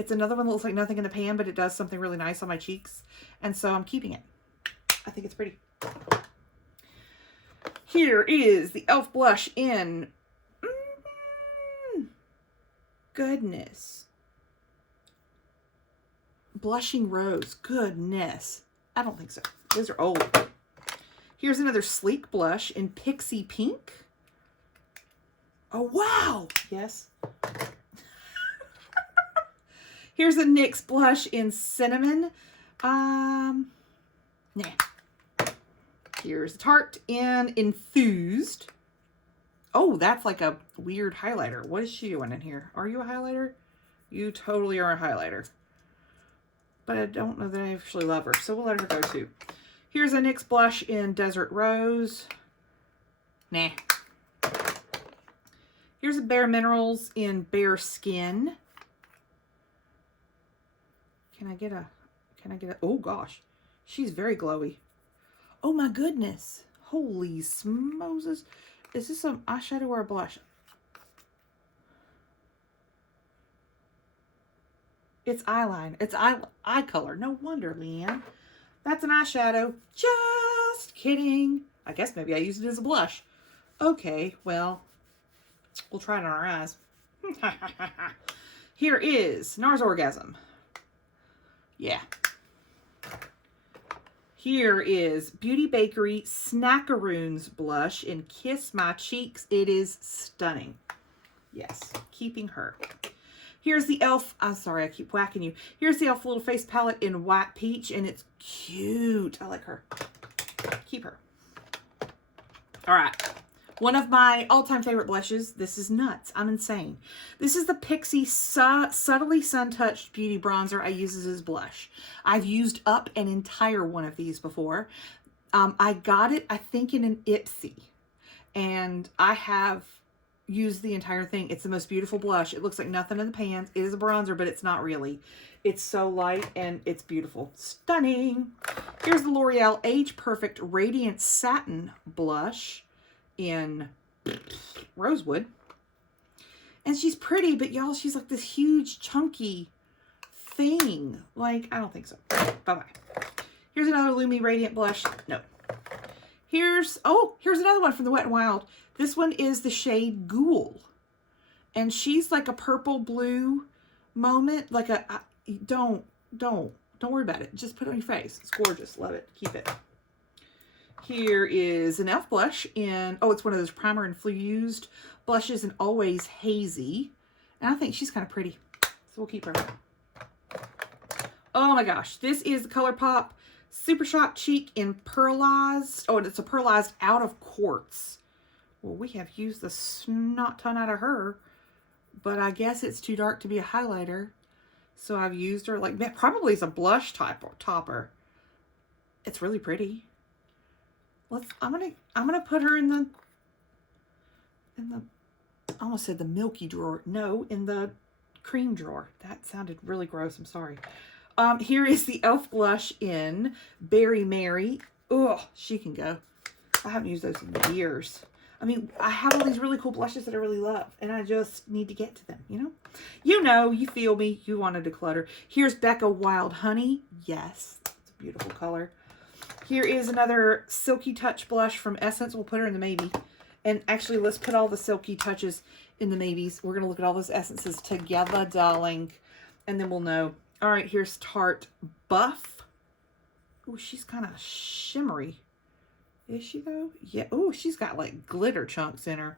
another one that looks like nothing in the pan, but it does something really nice on my cheeks. And so I'm keeping it. I think it's pretty. Here is the e.l.f. blush in, goodness, Blushing Rose. Goodness. I don't think so. Those are old. Here's another sleek blush in Pixie Pink. Oh, wow. Yes. Here's a NYX blush in Cinnamon. Nah. Here's Tarte in Enthused. Oh, that's like a weird highlighter. What is she doing in here? Are you a highlighter? You totally are a highlighter. But I don't know that I actually love her, so we'll let her go too. Here's a NYX blush in Desert Rose. Nah. Here's a Bare Minerals in Bare Skin. Can I get a, oh gosh. She's very glowy. Oh my goodness. Holy smoses. Is this some eyeshadow or a blush? It's eyeline. It's eye color. No wonder, Leanne. That's an eyeshadow. Just kidding. I guess maybe I used it as a blush. Okay, well, we'll try it on our eyes. Here is NARS Orgasm. Yeah. Here is Beauty Bakery Snackaroons blush in Kiss My Cheeks. It is stunning. Yes, keeping her. Here's the e.l.f. I'm sorry, I keep whacking you. Here's the e.l.f. Little Face Palette in White Peach, and it's cute. I like her. Keep her. All right. One of my all-time favorite blushes. This is nuts. I'm insane. This is the Pixie Subtly Sun-Touched Beauty Bronzer I use as blush. I've used up an entire one of these before. I got it, I think, in an Ipsy. And I have used the entire thing. It's the most beautiful blush. It looks like nothing in the pans. It is a bronzer, but it's not really. It's so light and it's beautiful. Stunning. Here's the L'Oreal Age Perfect Radiant Satin Blush in Rosewood. And she's pretty, but y'all, she's like this huge chunky thing. Like, I don't think so. Bye-bye. Here's another Lumi Radiant Blush. No. Here's another one from the Wet n Wild. This one is the shade Ghoul. And she's like a purple blue moment. Like a, don't worry about it. Just put it on your face. It's gorgeous. Love it. Keep it. Here is an e.l.f. blush in, oh, it's one of those primer infused blushes in Always Hazy. And I think she's kind of pretty. So we'll keep her. Oh my gosh. This is the ColourPop Super Shock Cheek in Pearlized. Oh, and it's a Pearlized Out of Quartz. Well, we have used the snot ton out of her. But I guess it's too dark to be a highlighter. So I've used her like, probably as a blush topper. It's really pretty. I'm gonna put her in the I almost said the milky drawer. No, in the cream drawer. That sounded really gross. I'm sorry. Here is the e.l.f. blush in Berry Mary. Oh, she can go. I haven't used those in years. I mean, I have all these really cool blushes that I really love, and I just need to get to them, you know? You know, you feel me. You want to declutter. Here's Becca Wild Honey. Yes, it's a beautiful color. Here is another Silky Touch blush from Essence. We'll put her in the maybe. And actually, let's put all the Silky Touches in the maybes. We're going to look at all those essences together, darling. And then we'll know. All right, here's Tarte Buff. Oh, she's kind of shimmery. Is she, though? Yeah. Oh, she's got, like, glitter chunks in her.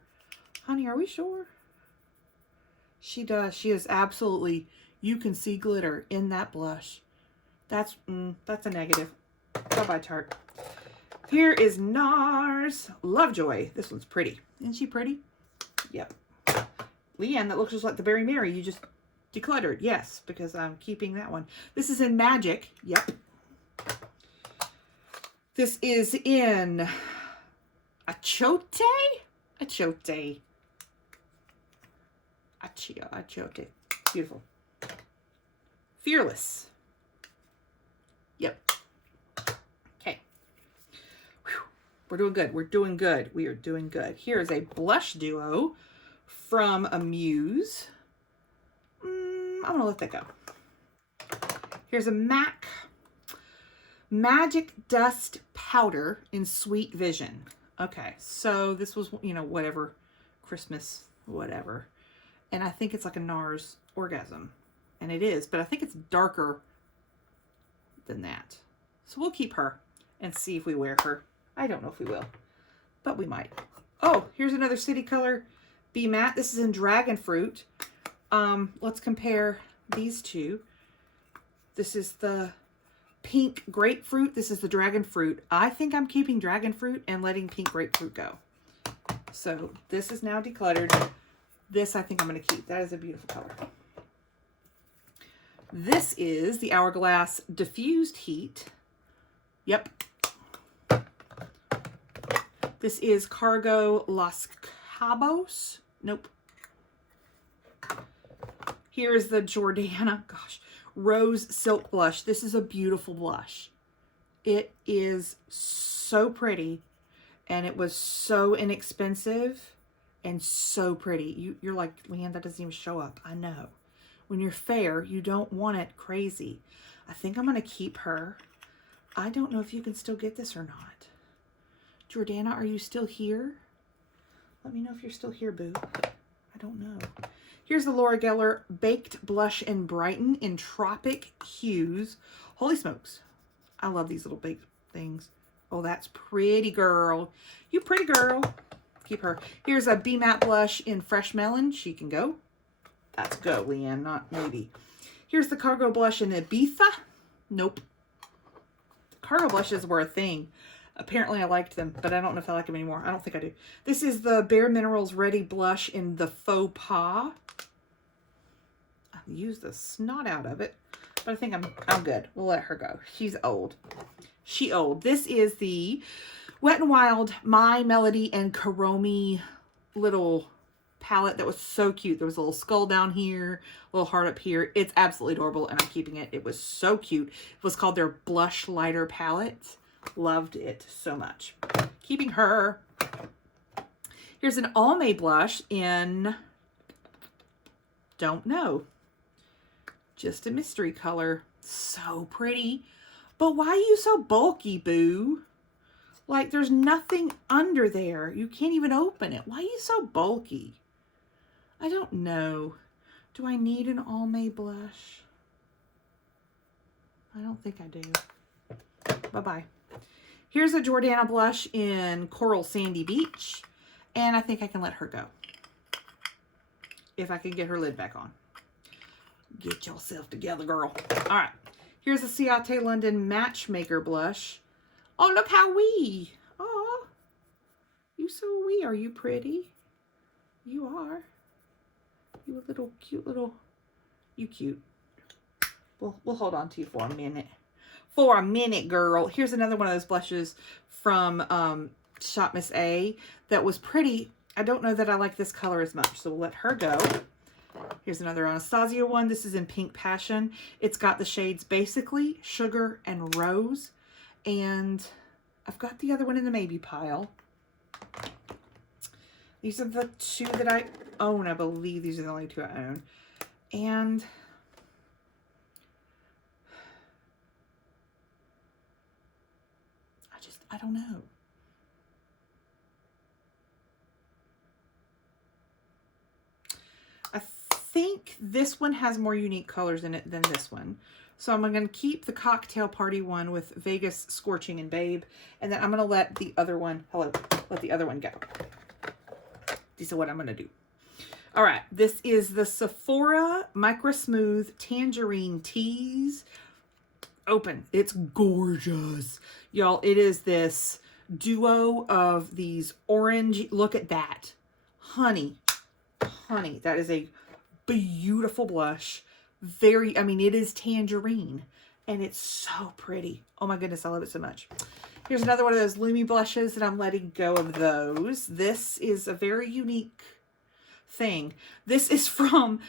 Honey, are we sure? She does. She is absolutely... You can see glitter in that blush. That's a negative. Bye-bye, Tarte. Here is NARS Lovejoy. This one's pretty. Isn't she pretty? Yep. Leanne, that looks just like the Berry Mary you just decluttered. Yes, because I'm keeping that one. This is in Magic. Yep. This is in Achote? Achote. Achote. Beautiful. Fearless. Yep. Okay. We're doing good. We're doing good. We are doing good. Here is a blush duo from Amuse. I'm going to let that go. Here's a MAC Magic Dust Powder in Sweet Vision. Okay, so this was, you know, whatever, Christmas, whatever. And I think it's like a NARS Orgasm. And it is, but I think it's darker than that. So we'll keep her and see if we wear her. I don't know if we will, but we might. Oh, here's another City Color Be Matte. This is in Dragon Fruit. Let's compare these two. This is the Pink Grapefruit. This is the Dragon Fruit. I think I'm keeping Dragon Fruit and letting Pink Grapefruit go. So this is now decluttered. This I think I'm going to keep. That is a beautiful color. This is the Hourglass Diffused Heat. Yep. This is Cargo Los Cabos. Nope. Here's the Jordana, gosh, Rose Silk Blush. This is a beautiful blush. It is so pretty, and it was so inexpensive and so pretty. You're like, Leanne, that doesn't even show up. I know. When you're fair, you don't want it crazy. I think I'm going to keep her. I don't know if you can still get this or not. Jordana, are you still here? Let me know if you're still here, boo. I don't know. Here's the Laura Geller Baked Blush in Brighten in Tropic Hues. Holy smokes. I love these little baked things. Oh, that's pretty, girl. You pretty girl. Keep her. Here's a Be Matte Blush in Fresh Melon. She can go. That's go, Leanne, not maybe. Here's the Cargo Blush in Ibiza. Nope. Cargo blushes were a thing. Apparently I liked them, but I don't know if I like them anymore. I don't think I do. This is the Bare Minerals Ready Blush in the Faux Pas. I used the snot out of it, but I think I'm good. We'll let her go. She's old. She old. This is the Wet n Wild My Melody and Karomi little palette that was so cute. There was a little skull down here, a little heart up here. It's absolutely adorable, and I'm keeping it. It was so cute. It was called their Blush Lighter Palette. Loved it so much. Keeping her. Here's an Almay blush in Don't Know. Just a mystery color. So pretty. But why are you so bulky, boo? Like, there's nothing under there. You can't even open it. Why are you so bulky? I don't know. Do I need an Almay blush? I don't think I do. Bye-bye. Here's a Jordana blush in Coral Sandy Beach. And I think I can let her go. If I can get her lid back on. Get yourself together, girl. All right. Here's a Ciate London Matchmaker blush. Oh, look how wee. Oh, you so wee. Are you pretty? You are. You a little cute little. You cute. We'll hold on to you for a minute. For a minute, girl. Here's another one of those blushes from Shop Miss A that was pretty. I don't know that I like this color as much, so we'll let her go. Here's another Anastasia one. This is in Pink Passion. It's got the shades Basically, Sugar, and Rose. And I've got the other one in the maybe pile. These are the two that I own. I believe these are the only two I own. And I don't know. I think this one has more unique colors in it than this one. So I'm going to keep the Cocktail Party one with Vegas Scorching and Babe. And then I'm going to let the other one, let the other one go. These are what I'm going to do. All right. This is the Sephora Micro Smooth Tangerine Tease. Open. It's gorgeous. Y'all, it is this duo of these orange. Look at that. Honey. Honey. That is a beautiful blush. Very, I mean, it is tangerine. And it's so pretty. Oh my goodness, I love it so much. Here's another one of those Lumi blushes that I'm letting go of those. This is a very unique thing. This is from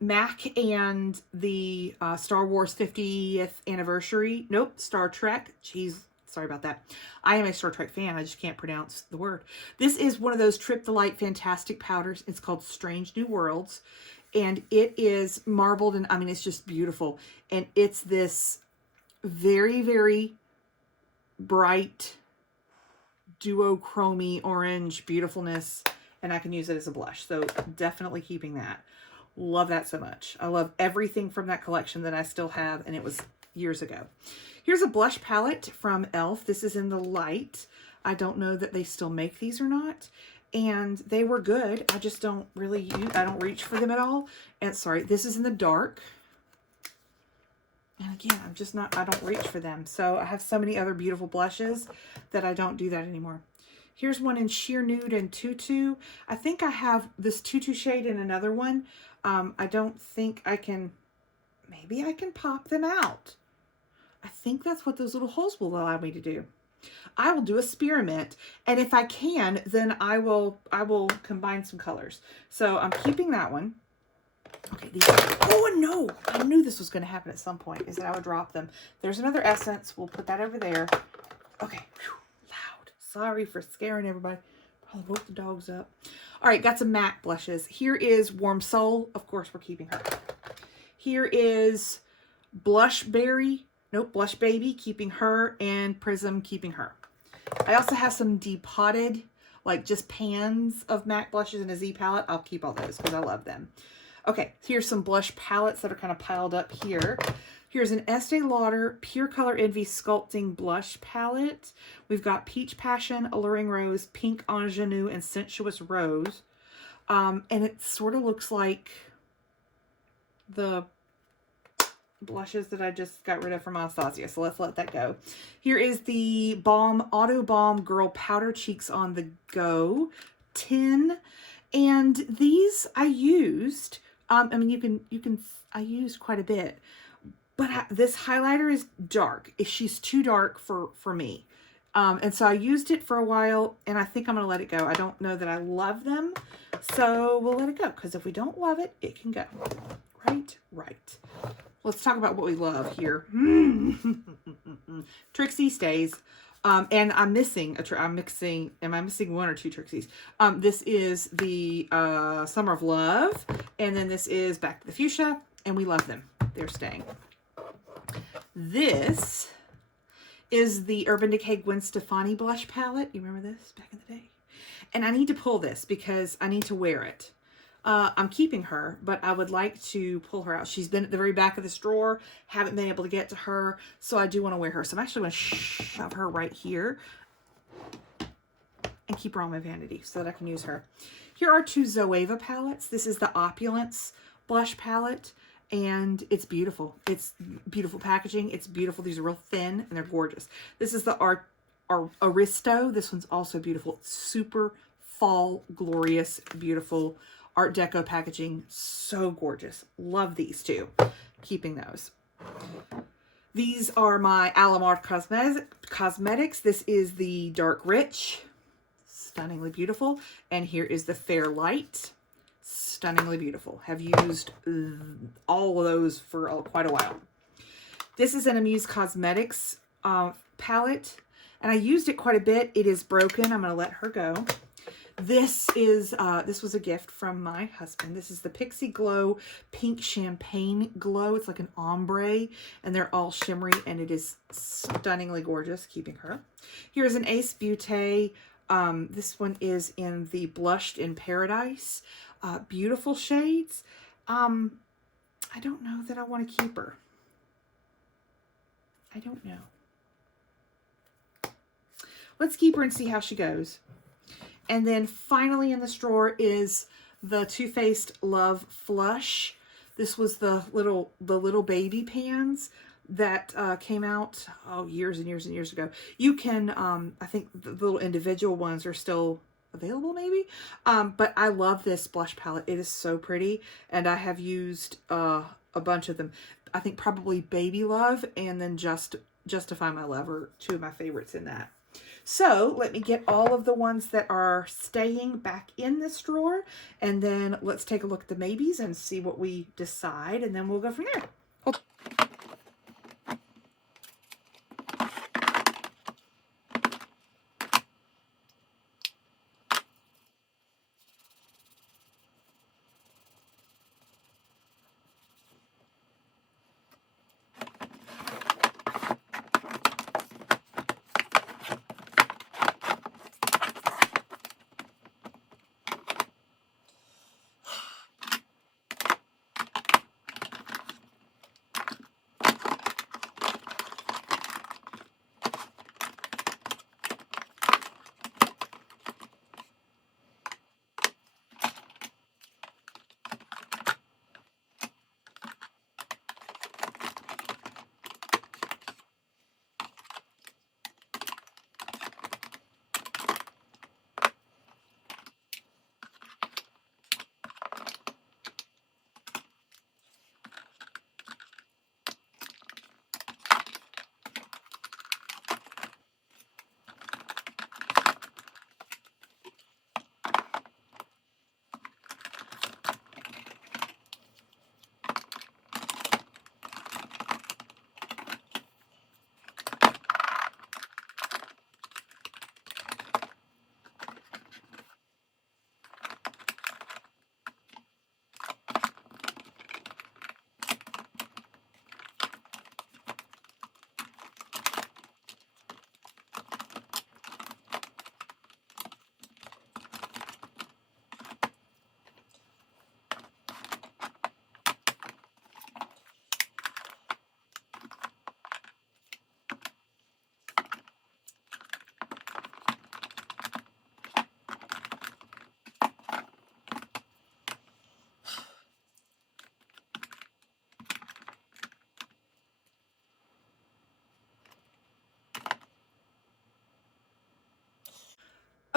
MAC and the Star Wars 50th anniversary. Nope, Star Trek. Jeez, sorry about that. I am a Star Trek fan. I just can't pronounce the word. This is one of those Trip the Light Fantastic powders. It's called Strange New Worlds. And it is marbled, and I mean, it's just beautiful. And it's this very, very bright duochrome orange beautifulness. And I can use it as a blush. So definitely keeping that. Love that so much. I love everything from that collection that I still have. And it was years ago. Here's a blush palette from e.l.f. This is in the light. I don't know that they still make these or not. And they were good. I just don't really use, I don't reach for them at all. And sorry, this is in the dark. And again, I'm just not, I don't reach for them. So I have so many other beautiful blushes that I don't do that anymore. Here's one in Sheer Nude and Tutu. I think I have this Tutu shade in another one. I don't think I can, maybe I can pop them out. I think that's what those little holes will allow me to do. I will do a spearmint, and if I can, then I will combine some colors. So I'm keeping that one. Okay, these are, oh no, I knew this was going to happen at some point, is that I would drop them. There's another essence. We'll put that over there. Okay, whew, loud. Sorry for scaring everybody. Probably woke the dogs up. All right, got some MAC blushes. Here is Warm Soul. Of course, we're keeping her. Here is Blush Berry. Nope, Blush Baby, keeping her, and Prism, keeping her. I also have some depotted, like just pans of MAC blushes in a Z palette. I'll keep all those because I love them. Okay, here's some blush palettes that are kind of piled up here. Here's an Estee Lauder Pure Color Envy Sculpting Blush Palette. We've got Peach Passion, Alluring Rose, Pink Ingenue, and Sensuous Rose. And it sort of looks like the blushes that I just got rid of from Anastasia, so let's let that go. Here is the Auto Balm Girl Powder Cheeks on the Go tin, and these I used. I mean, I used quite a bit, but this highlighter is dark. She's too dark for me, and so I used it for a while, and I think I'm gonna let it go. I don't know that I love them, so we'll let it go, because if we don't love it, it can go. Right. Let's talk about what we love here. Trixie stays. And I'm missing, am I missing one or two Trixies? This is the Summer of Love. And then this is Back to the Fuchsia. And we love them. They're staying. This is the Urban Decay Gwen Stefani blush palette. You remember this back in the day? And I need to pull this because I need to wear it. I'm keeping her, but I would like to pull her out. She's been at the very back of this drawer. Haven't been able to get to her, so I do want to wear her. So I'm actually going to shove her right here and keep her on my vanity so that I can use her. Here are two Zoeva palettes. This is the Opulence blush palette, and it's beautiful. It's beautiful packaging. It's beautiful. These are real thin, and they're gorgeous. This is the Aristo. This one's also beautiful. It's super fall, glorious, beautiful Art Deco packaging. So gorgeous. Love these two. Keeping those. These are my Alamar Cosmetics. This is the Dark Rich. Stunningly beautiful. And here is the Fair Light. Stunningly beautiful. Have used all of those for quite a while. This is an Amuse Cosmetics palette. And I used it quite a bit. It is broken. I'm going to let her go. This is, this was a gift from my husband. This is the Pixie Glow Pink Champagne Glow. It's like an ombre, and they're all shimmery, and it is stunningly gorgeous, keeping her. Here's an Ace Beauté. This one is in the Blushed in Paradise. Beautiful shades. I don't know that I want to keep her. I don't know. Let's keep her and see how she goes. And then finally in this drawer is the Too Faced Love Flush. This was the little baby pans that came out years and years and years ago. You can, I think the little individual ones are still available maybe. But I love this blush palette. It is so pretty. And I have used a bunch of them. I think probably Baby Love and then Justify My Love are two of my favorites in that. So let me get all of the ones that are staying back in this drawer, and then let's take a look at the maybes and see what we decide, and then we'll go from there.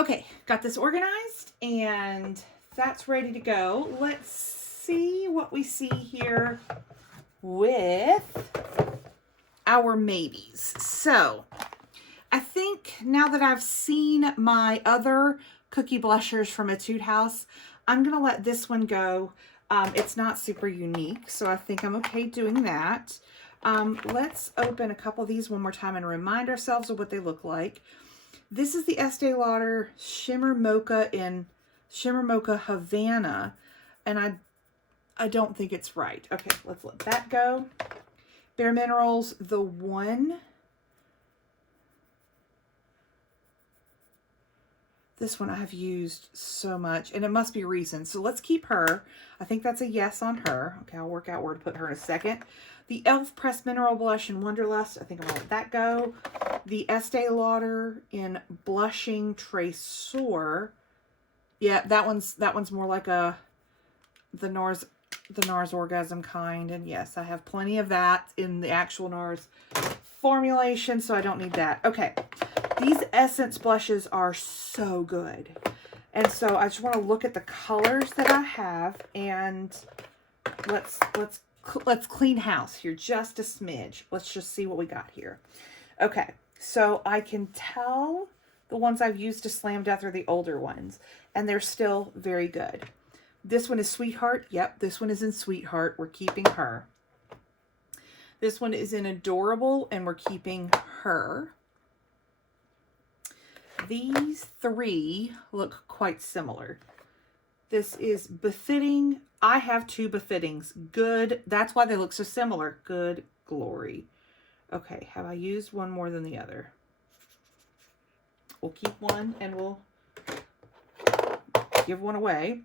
Okay, got this organized and that's ready to go. Let's see what we see here with our maybes. So I think now that I've seen my other cookie blushers from Etude House, I'm going to let this one go. It's not super unique, so I think I'm okay doing that. Let's open a couple of these one more time and remind ourselves of what they look like. This is the Estee Lauder Shimmer Mocha in Shimmer Mocha Havana, and I don't think it's right. Okay, let's let that go. Bare Minerals, the one. This one I have used so much, and it must be recent. So let's keep her. I think that's a yes on her. Okay, I'll work out where to put her in a second. The e.l.f. Pressed Mineral Blush in Wonderlust. I think I'm going to let that go. The Estee Lauder in Blushing Tresor. Yeah, that one's more like the NARS Orgasm kind. And yes, I have plenty of that in the actual NARS formulation, so I don't need that. Okay. These Essence blushes are so good. And so I just want to look at the colors that I have, and let's clean house here just a smidge. Let's just see what we got here. Okay, so I can tell the ones I've used to Slam Death are the older ones, and they're still very good. This one is Sweetheart. Yep, this one is in Sweetheart. We're keeping her. This one is in Adorable, and we're keeping her. These three look quite similar. This is Befitting. I have two Befittings. Good. That's why they look so similar. Good glory. Okay, have I used one more than the other? We'll keep one and we'll give one away.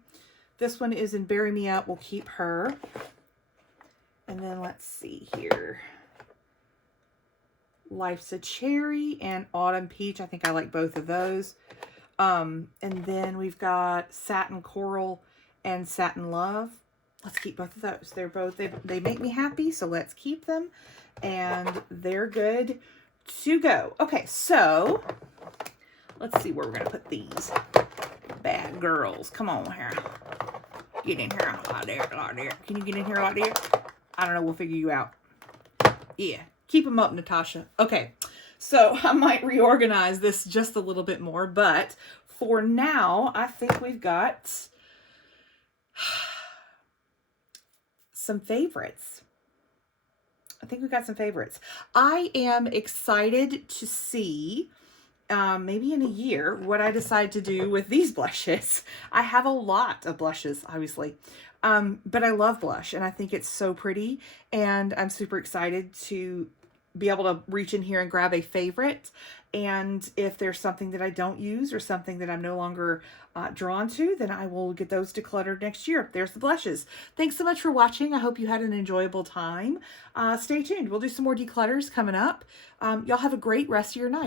This one is in Bury Me Up. We'll keep her. And then let's see here. Life's a Cherry and Autumn Peach. I think I like both of those. And then we've got Satin Coral and Satin Love. Let's keep both of those. They're both, they make me happy, so let's keep them. And they're good to go. Okay, so let's see where we're going to put these bad girls. Come on here. Get in here. There. Can you get in here out there? I don't know. We'll figure you out. Yeah. Keep them up, Natasha. Okay, so I might reorganize this just a little bit more, but for now, I think we've got some favorites. I am excited to see, maybe in a year, what I decide to do with these blushes. I have a lot of blushes, obviously. But I love blush, and I think it's so pretty, and I'm super excited to be able to reach in here and grab a favorite. And if there's something that I don't use or something that I'm no longer drawn to, then I will get those decluttered next year. There's the blushes. Thanks so much for watching. I hope you had an enjoyable time. Stay tuned. We'll do some more declutters coming up. Y'all have a great rest of your night.